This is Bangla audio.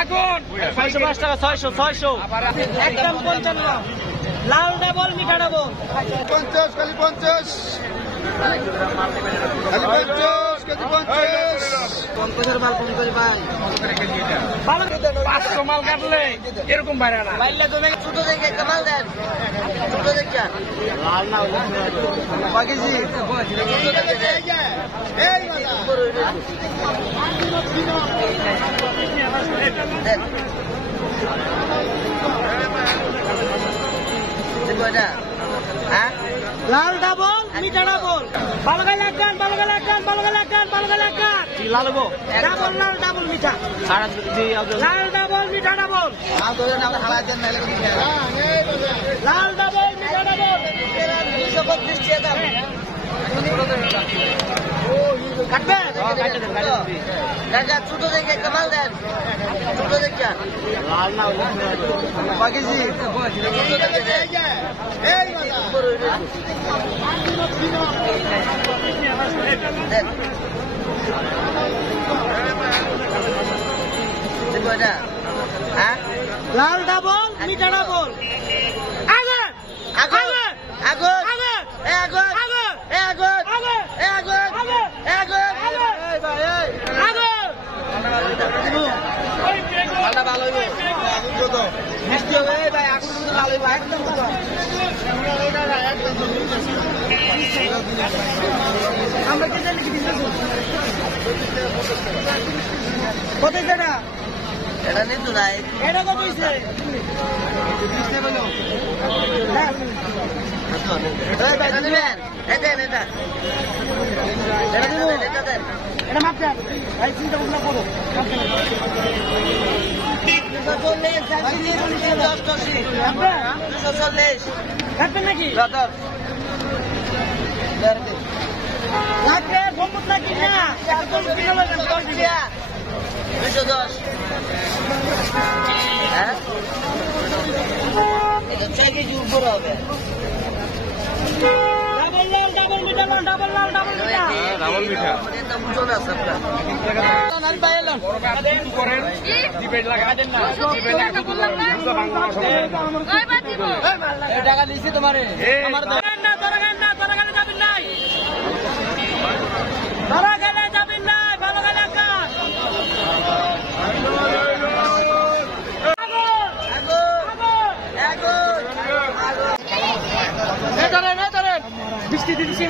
আগুন 605 টাকা 600 একদম 55 লাল ডাবল মিঠা ডাবল 50 খালি 50 খালি 50 কেজি 50 50 মাল 50 ভাই 500 মাল কাটলে এরকম বাইরে না বাইলে তুমি ছোট দেখে একটা মাল দেন ছোট দেখে লাল না কয় কেজি এই লাল ডাবল মিঠা ডাবল ভালো গাল লাগান লালবো ডাবল লাল ডাবল মিঠা লাল ডাবল মিঠা ডাবল লাল ডাবল মিঠা ডাবল 235 টাকা দাম কাটবে দাদা ছোট দেখে একটা মাল দেন ছোট দেখে লাল না কয় কেজি লাল ডাবল মিঠা ডাবল আগুন আগুন আগুন আগুন আগুন আগুন আগুন ভালো মিষ্টি হবে ভাই আগুন ভালো একদম আমরা কি জানি কি দিতেছি কত টাকা এটা নেই তো নাই এটা কত হইছে 20 টাকা বলো হ্যাঁ এটা নেবেন এটা দেন এটা মাপ দেন ভাই চিন্তা ভাবনা করো কাটবেন নাকি লাগবে সম্পদ নাকি না 210 হ্যাঁ এটা 6 কেজি উপর হবে ডাবল মিঠা ডাবল মিঠা এটা বুঝলে আছে আপনারা নাম পাইলাম করেন ডিবেট লাগা দেন না ডিবেট লাগা বললাম না ওই বাতিব এই টাকা দিছি তোমারে আমার তোরা গেলে যাবেন নাই ভালো গেলে কাজ বৃষ্টি দিচ্ছি